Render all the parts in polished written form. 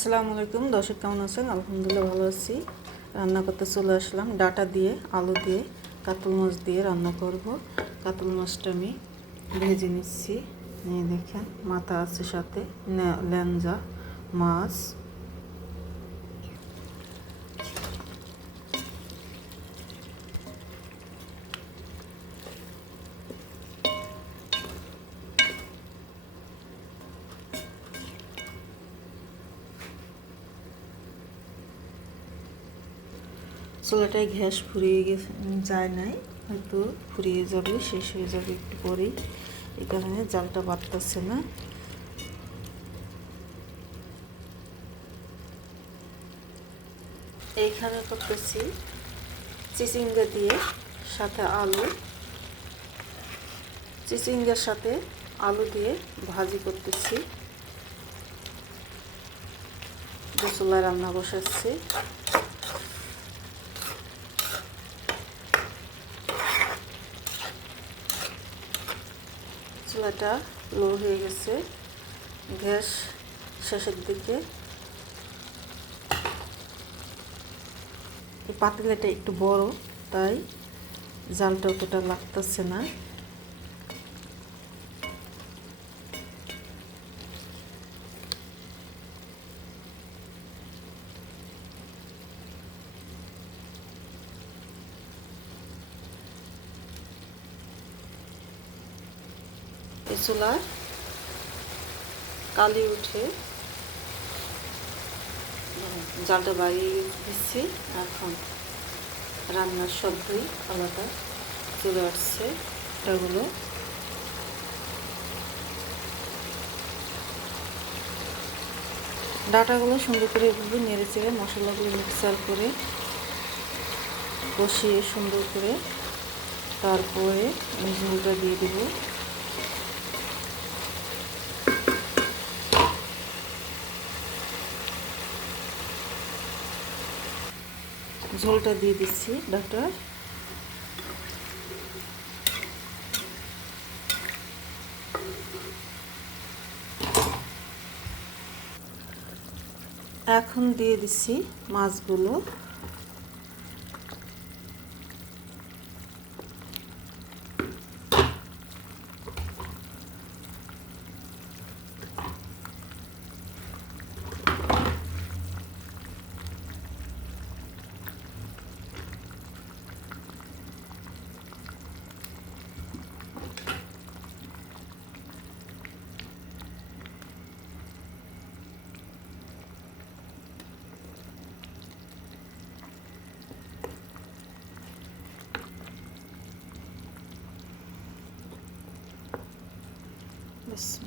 আসসালামু আলাইকুম দর্শক, কেমন আছেন? আলহামদুলিল্লাহ ভালো আছি। রান্না করতে চলে আসলাম। ডাটা দিয়ে, আলু দিয়ে, কাতল মাছ দিয়ে রান্না করব। কাতল মাছটা আমি ভেজে নিচ্ছি। নিয়ে দেখেন, মাথা আছে সাথে, ল্যাঞ্জা মাছ। চুলাটায় গ্যাস ফুরিয়ে যায় নাই, হয়তো ফুরিয়ে যাবে, শেষ হয়ে যাবে একটু পরেই। এই কারণে জালটা বাড়তেছে না। এইখানে করতেছি চিচিঙ্গা দিয়ে, সাথে আলু, চিচিঙ্গার সাথে আলু দিয়ে ভাজি করতেছি। চুলায় রান্না বসাচ্ছি। চুলাটা লো হয়ে গেছে, গ্যাস শেষের দিকে। এই পাতিলাটা একটু বড়, তাই জালটা অতটা লাগতেছে না। এই চুলার কালি উঠে জালটা বাড়িয়ে দিচ্ছি। এখন রান্নার শব্দই আলাদা চলে আসছে। এটাগুলো ডাটাগুলো সুন্দর করে এগুলো নেড়ে চেড়ে মশলাগুলো মিক্সার করে কষিয়ে সুন্দর করে তারপরে ঝোলটা দিয়ে দেব। ঝোলটা দিয়ে দিচ্ছি ডাটার। এখন দিয়ে দিচ্ছি মাছগুলো।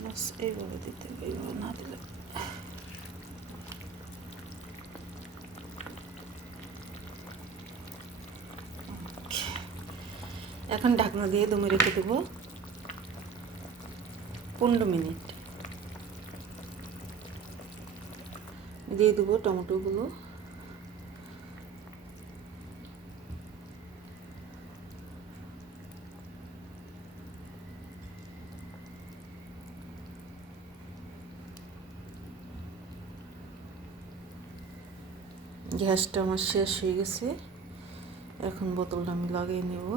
মাছ এইভাবে দিতে হবে, এইভাবে না দিলে এখন ঢাকনা দিয়ে দমে রেখে দেবো 15 মিনিট। দিয়ে দেবো টমেটোগুলো। গ্যাসটা আমার শেষ হয়ে গেছে, এখন বোতলটা আমি লাগিয়ে নেব।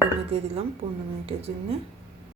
দমে দিয়ে দিলাম 15 মিনিটের জন্যে।